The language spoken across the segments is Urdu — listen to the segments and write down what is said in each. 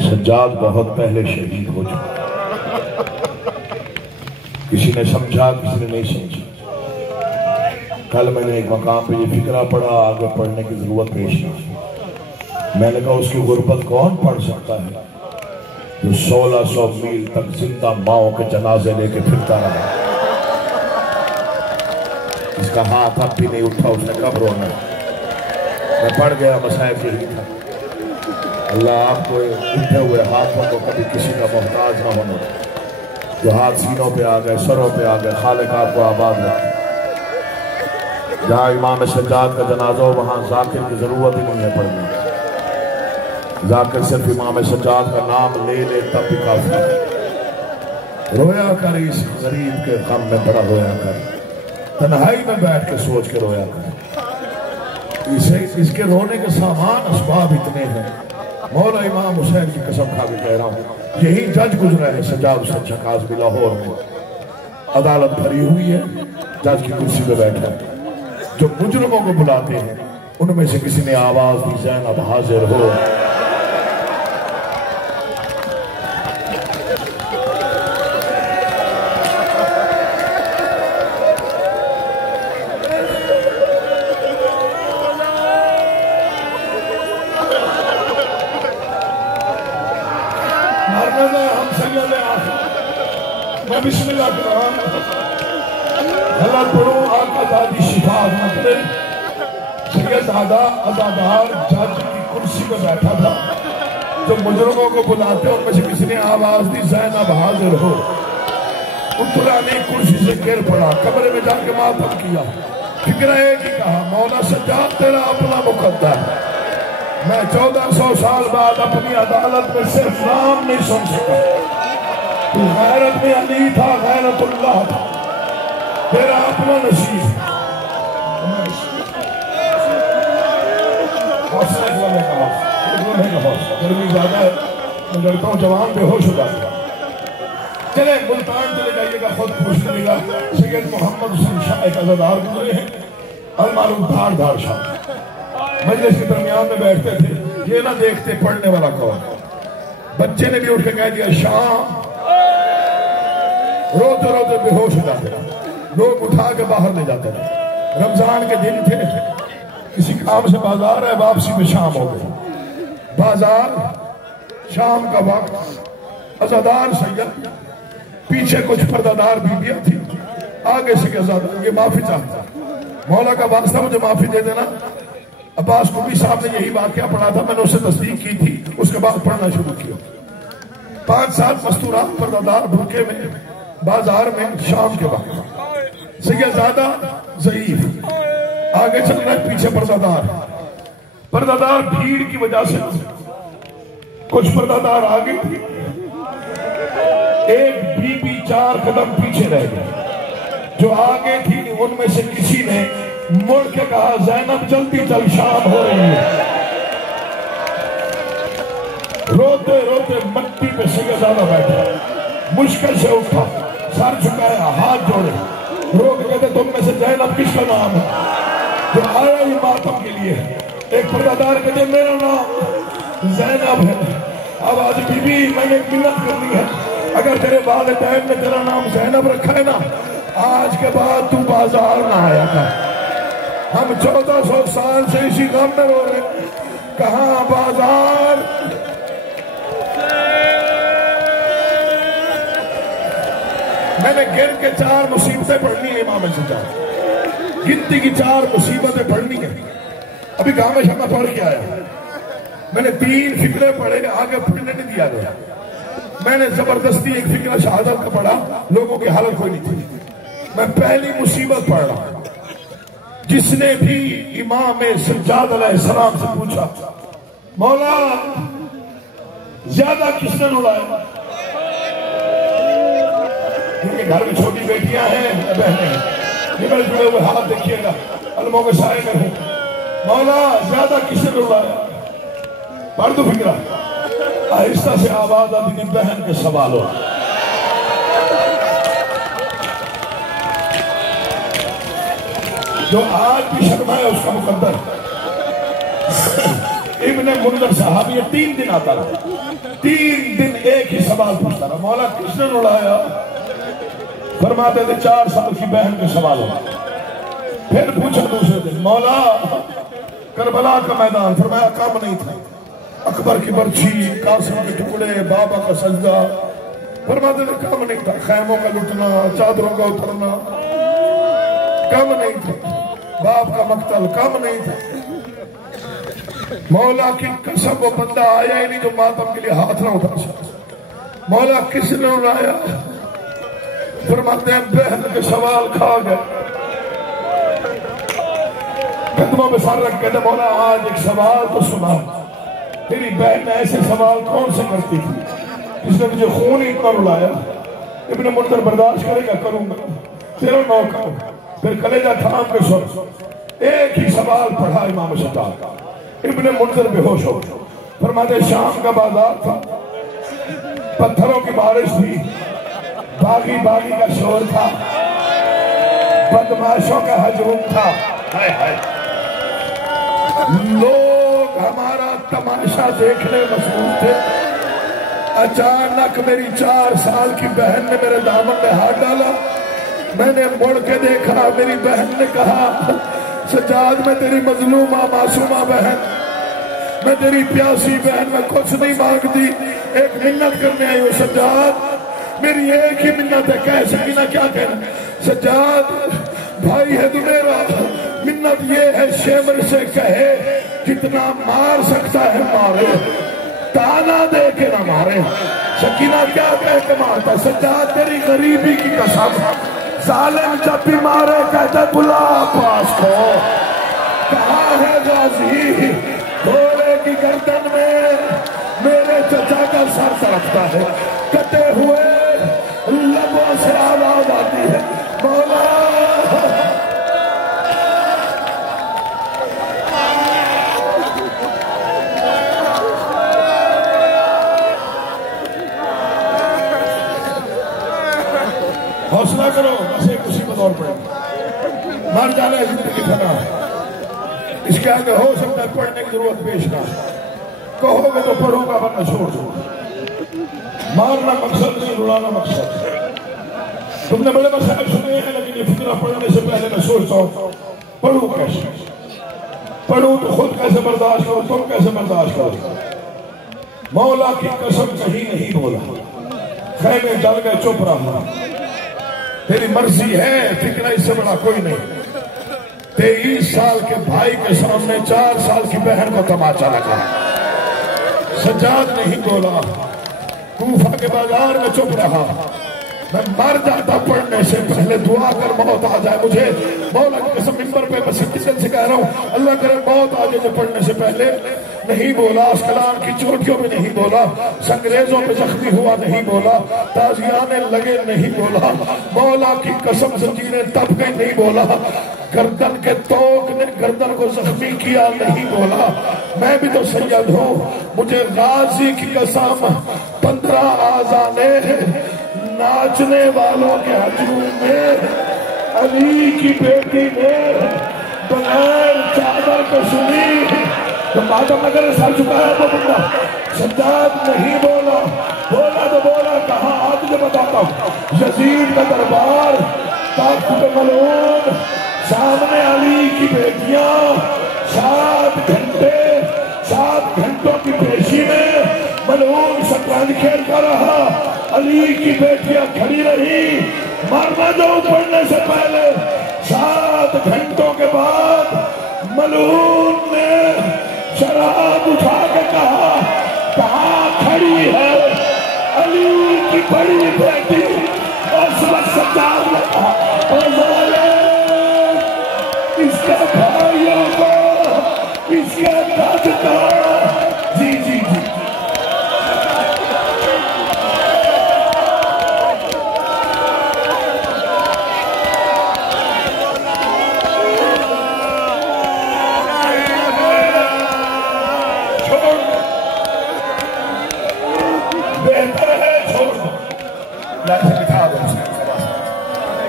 سجاد بہت پہلے شہید ہو چکا، کسی نے سمجھا کسی نے نہیں سمجھا۔ کل میں نے ایک مقام پہ یہ فکرہ پڑھا، آگے پڑھنے کی ضرورت پیش نہیں۔ میں نے کہا اس کی غربت کون پڑھ سکتا ہے جو 1600 میل تک زندہ ماؤں کے جنازے لے کے پھرتا رہا، اس کا ہاتھ اب بھی نہیں اٹھا، اس نے کب رونا۔ میں پڑھ گیا مسائل یہی تھا، اللہ آپ کو اٹھے ہوئے ہاتھوں کو کبھی کسی کا محتاج نہ ہونا، جو ہاتھ سینوں پہ آ گئے، سروں پہ آ گئے، خالق آپ کو آباد رکھے۔ جہاں امام سجاد کا جنازہ ہو وہاں ذاکر کی ضرورت ہی نہیں ہے پڑھنے، ذاکر صرف امام سجاد کا نام لے لے تب بھی کافی ہے۔ رویا کر اس غریب کے غم میں بڑا رویا کر، تنہائی میں بیٹھ کے سوچ کے رویا کر۔ اس کے رونے کے سامان اسباب اتنے ہیں، مولا امام حسین کی قسم کھا کے کہہ رہا ہوں، یہی جج گزرا ہے سجاد حسین شکاز بھی لاہور میں، عدالت بھری ہوئی ہے، جج کی کرسی پہ بیٹھا ہے، جو مجرموں کو بلاتے ہیں ان میں سے کسی نے آواز دی زینب حاضر ہو۔ میں بسم اللہ کے نام غلط پڑھوں، آقا دادی شفاعت نہ کرے۔ سید دادا عزادار جج کی کرسی پہ بیٹھا تھا، جو مجرموں کو بلاتے ان میں سے کسی نے آواز دی زینب حاضر ہو۔ اترا نہیں، کرسی سے گر پڑا، کمرے میں جا کے ماتم کیا، فکرہ ایک ہی کہا، مولا سجاد تیرا اپنا مقدر، میں 1400 سال بعد اپنی عدالت میں صرف نام نہیں سن سکا، تو غیرت میں علی تھا، غیرت اللہ تھا، تیرا اپنا نصیب۔ گرمی زیادہ ہے، میں لڑکا ہوں جوان بے ہوش ہو جاتا ہے۔ چلے ملتان چلے جائیے گا، خود خوش کرے گا۔ سید محمد حسین شاہ ایک عزادار گزرے ہیں، المعروف دھار دھار شاہ، مجلس کے درمیان میں بیٹھتے تھے، یہ نہ دیکھتے پڑھنے والا کون۔ بچے نے بھی اٹھ کے کہہ دیا شام، روتے روتے بے ہوش ہو جاتے تھے، لوگ اٹھا کے باہر لے جاتے تھے۔ رمضان کے دن تھے، کسی کام سے بازار ہے، واپسی میں شام ہو گئی، بازار شام کا وقت، عزادار سید، پیچھے کچھ پردہ دار بیویاں تھی، آگے سے عزادار یہ معافی چاہتا، مولا کا واسطہ مجھے معافی دے دینا۔ عباس قمی صاحب نے یہی واقعہ پڑھا تھا، میں نے اسے تصدیق کی تھی، اس کے بعد پڑھنا شروع کیا۔ 5 سال مستورات پردہ دار بھوکے میں بازار میں شام کے وقت، سید زادہ ضعیف، آگے چل رہا ہے، پیچھے پردہ دار بھیڑ کی وجہ سے کچھ پردہ دار آگے تھی، ایک بی بی 4 قدم پیچھے رہ گئی، جو آگے تھی ان میں سے کسی نے مڑ کے کہا زینب جلدی چل شام ہو رہی ہے۔ روتے روتے مٹی پہ سید زادہ بیٹھا، مشکل سے اٹھا، سر جھکایا، ہاتھ جوڑے، رو کے کہتے تم میں سے زینب کس کا نام ہے جو آیا ہی ماتم کے لیے؟ ایک پردہ دار کہتے میرا نام زینب ہے۔ اب آج بی بی میں نے ایک منت کرنی ہے، اگر تیرے والدین نے تیرا نام زینب رکھا ہے نا، آج کے بعد تو بازار نہ آیا کر۔ ہم 1400 سال سے اسی غم میں رو رہے ہیں، کہاں بازار۔ میں نے گر کے 4 مصیبتیں پڑھنی ہیں امام سجاد، گنتی کی 4 مصیبتیں پڑھنی ہیں۔ ابھی گاہ میں پڑھ کے آیا، میں نے 3 فکرے پڑھے، آگے پڑھنے نہیں دیا گیا۔ میں نے زبردستی ایک فکرہ شہادت کا پڑھا، لوگوں کی حالت کوئی نہیں تھی۔ میں پہلی مصیبت پڑھ رہا، جس نے بھی امام سجاد علیہ السلام سے پوچھا مولا زیادہ کس نے رلایا؟ جن کے گھر میں چھوٹی بیٹیاں ہیں، بہنیں ہیں، یہ میرے جڑے ہوئے ہاتھ دیکھیے گا، علموں کے سائے میں ہوں، مولا زیادہ کس نے رلایا؟ پڑھ دو فکرہ، آہستہ سے آواز اپنی بہن کے سوال ہو۔ جو آج بھی شرما ہے اس کا مقدر ابن منذر صحابی 3 دن آتا رہا، 3 دن ایک ہی سوال پوچھتا رہا، مولا کس نے اڑایا؟ فرماتے تھے 4 سال کی بہن کے سوال ہوا۔ پھر پوچھا دوسرے دن، مولا کربلا کا میدان، فرمایا کام نہیں تھا، اکبر کی برچھی، قاسم کے ٹکڑے، بابا کا سجدہ، فرماتے تھے کام نہیں تھا، خیموں کا لٹنا، چادروں کا اترنا، کام نہیں تھا، باپ کا مقتل، کام نہیں تھا۔ مولا کی قسم وہ بندہ آیا ہی نہیں جو ماتم کے لیے ہاتھ نہ اٹھا سکتا۔ مولا کس نے اڑایا؟ فرماتے ہیں بہن کے سوال کھا گئے۔ قدموں میں سر رکھ کے مولا آج ایک سوال تو سنا، تیری بہن ایسے سوال کون سے کرتی تھی جس نے مجھے خون ہی اتنا رلایا؟ ابن منذر برداشت کرے گا، کروں گا، تیرا موقع۔ پھر کلیجہ تھام کے سو ایک ہی سوال پڑھا امام شطار کا، ابن منذر بے ہوش ہو۔ فرماتے شام کا بازار تھا، پتھروں کی بارش تھی، باغی باغی کا شور تھا، بدماشوں کا ہجوم تھا، لوگ ہمارا تماشا دیکھنے مشغول تھے۔ اچانک میری 4 سال کی بہن نے میرے دامن میں ہاتھ ڈالا، میں نے مڑ کے دیکھا، میری بہن نے کہا سجاد میں تیری مظلومہ معصومہ بہن، میں تیری پیاسی بہن، میں کچھ نہیں مانگتی، ایک منت کرنے آئی ہوں سجاد، میری ایک ہی منت ہے، کہہ سکینہ کیا کہنا؟ سجاد بھائی ہے تو میرا، منت یہ ہے شیمر سے کہے کتنا مار سکتا ہے مارے، تانا دے کے نہ مارے۔ سکینہ کیا کہہ کے مارتا؟ سجاد تیری غریبی کی قسم، ظالم جب بھی مارے کہتا بلا پاس کو، کہاں ہے غازی؟ گھوڑے کی گردن میں میرے چچا کا سر سرکتا ہے، کٹے ہوئے لبوں سے آواز آتی ہے مولا۔ حوصلہ کرو، بس ایک مصیبت اور پڑے، مر جانا ہے، زندگی فنا ہے، اس کے آگے ہو سکتا ہے پڑھنے کی ضرورت پیش نہ، کہو گے تو پڑھوں گا ورنہ چھوڑ دو۔ مارنا مقصد نہیں، رلانا مقصد۔ تم نے بڑے مسائل سنے ہیں، لیکن یہ فکرہ پڑھنے سے پہلے میں سوچتا ہوں پڑھوں کیسے، پڑھوں تو خود کیسے برداشت کرو، تم کیسے برداشت کرو۔ مولا کی قسم کہیں نہیں بولا، خیمے ڈل گئے، چپ رہا، تیری مرضی ہے، فکرہ اس سے بڑا کوئی نہیں۔ 23 سال کے بھائی کے سامنے 4 سال کی بہن کو تماچا لگا، سجاد نہیں بولا، کوفہ کے بازار میں چپ رہا۔ میں مر جاتا پڑھنے سے پہلے، دعا کر موت آ جائے مجھے، مولا کی قسم منبر پہ بس دل سے کہہ رہا ہوں، اللہ کرے موت آ جائے پڑھنے سے پہلے۔ نہیں بولا، اسکلان کی چوٹیوں میں نہیں بولا، سنگریزوں پہ زخمی ہوا نہیں بولا، تازیانے لگے نہیں بولا، مولا کی قسم زنجیریں تپ گئی نہیں بولا، گردن کے توق نے گردن کو زخمی کیا نہیں بولا۔ میں بھی تو سید ہوں، مجھے غازی کی قسم 15 آذانے ناچنے والوں کے ہجوم میں علی کی بیٹی نے بغیر چادر کو سنی تو ماتم نگر سر چکایا تو بندہ سجاد نہیں بولا، بولا تو بولا کہاں آج جو بتاتا ہوں، یزید کا دربار، طاقت ملعون، سامنے علی کی بیٹیاں، 7 گھنٹوں کی پیشی میں ملعون شطرنج کھیلتا رہا، علی کی بیٹیاں کھڑی رہی، مرنا جو پڑھنے سے پہلے 7 گھنٹوں کے بعد ملعون نے شراب اٹھا کے کہا کہاں کھڑی ہے علی کی بڑی بیٹی؟ اس وقت سجاد نے کہا اس کے بھائیوں کو، اس کے دد کا، جی جی جی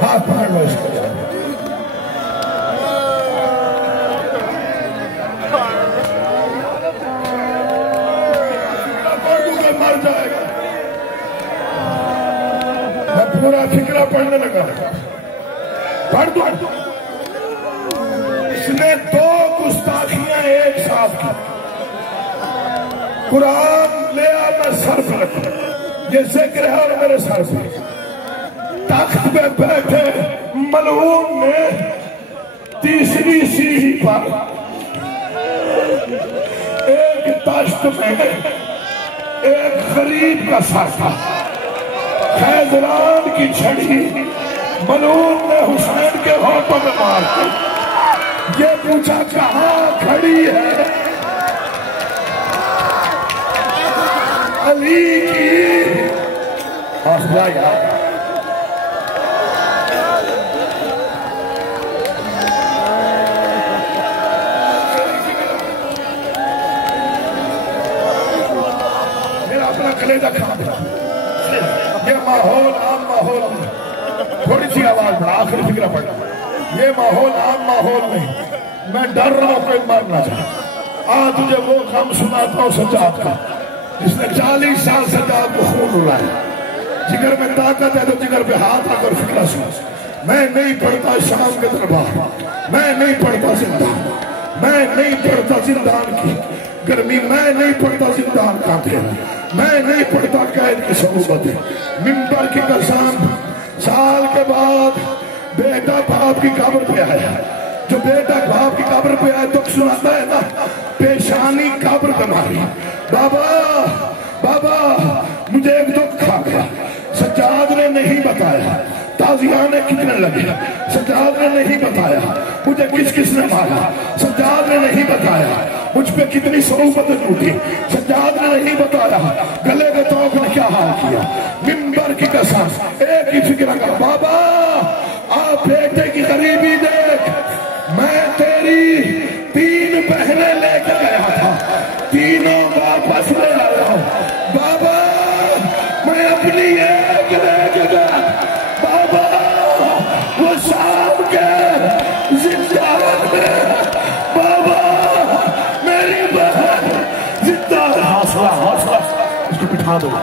ہاتھ پکڑ لو اس کو۔ مار جائے گا. میں پورا فکرہ پڑھنے لگا. پڑھ دو. اس نے 2 گستاخیاں ایک ساتھ کی. قرآن لیا میں سر پر رکھا، یہ ذکر ہے اور میرے سر پر. تخت پہ بیٹھے ملعون نے تیسری سیڑھی پر ایک تشت میں ایک غریب کا سر تھا. خیزران کی چھڑی ملعون نے حسین کے ہاتھوں میں مار دی. یہ پوچھا کہاں کھڑی ہے؟ علی کی حوصلہ یاد. میرا اپنا کلیجہ کھا تھا. یہ ماحول عام ماحول نہیں. تھوڑی سی آواز بڑھا، آخری فکرہ پڑھنا. یہ ماحول عام ماحول نہیں. میں ڈر رہا ہوں کوئی مرنا چاہتا. آج تجھے وہ غم سناتا ہوں سجاد کا جس نے 40 سال سجاد کو خون رلایا. جگر میں طاقت ہے تو جگر پہ ہاتھ آ کر فکرہ سنا. میں نہیں پڑھتا شام کے دربار، میں نہیں پڑھتا زندان، میں نہیں پڑھتا زندان کی گرمی، میں نہیں پڑھتا زندان کا اندھیرا، میں نہیں پڑھتا قید کی صعوبتیں. منبر کی قسم، سال کے بعد بیٹا باپ کی قبر پہ آیا. جو بیٹا باپ کی قبر پہ آیا تو سناتا ہے نا، پیشانی قبر تمہاری. بابا بابا مجھے ایک دکھ کھا گیا. سجاد نے نہیں بتایا تازیانے کتنے لگے. سجاد نے نہیں بتایا مجھے کس کس نے مارا. سجاد نے نہیں بتایا مجھ پہ کتنی صعوبتیں ٹوٹی. سجاد نے نہیں بتایا گلے کے توق نے کیا حال کیا. منبر کی قسم ایک ہی فکر کا، بابا آپ بیٹے کی غریبی دیکھ. میں تیری 3 بہنیں لے کے گیا تھا، تینوں واپس لے آیا ہوں. بابا میں اپنی ایک لے کے گیا. بابا وہ شام کے زندان میں، بابا میری بہن زندہ. حوصلہ حوصلہ اس کو بٹھا دو.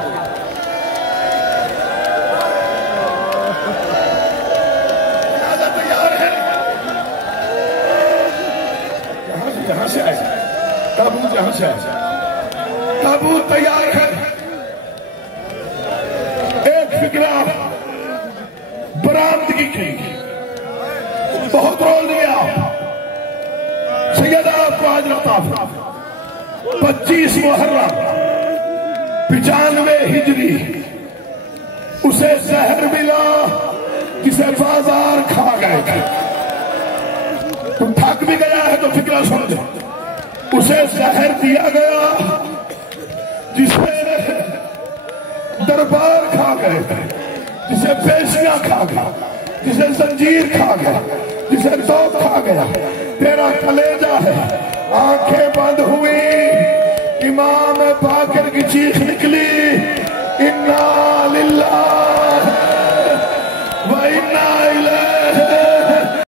تابوت جہاں سے آئے، تابوت تیار ہے. ایک فکرہ برآمدگی کی بہت رول دیا. سیدہ افواج لطاف 25 محرم 95 ہجری اسے زہر ملا جسے بازار کھا گئے تھے. تم تھک بھی گیا ہے تو فکرہ سمجھو. اسے زہر دیا گیا جسے دربار کھا گئے تھے، جسے پیشیاں کھا گیا، جسے زنجیر کھا گیا، جسے توق کھا گیا. تیرا کلیجہ ہے. آنکھیں بند ہوئی، ایمان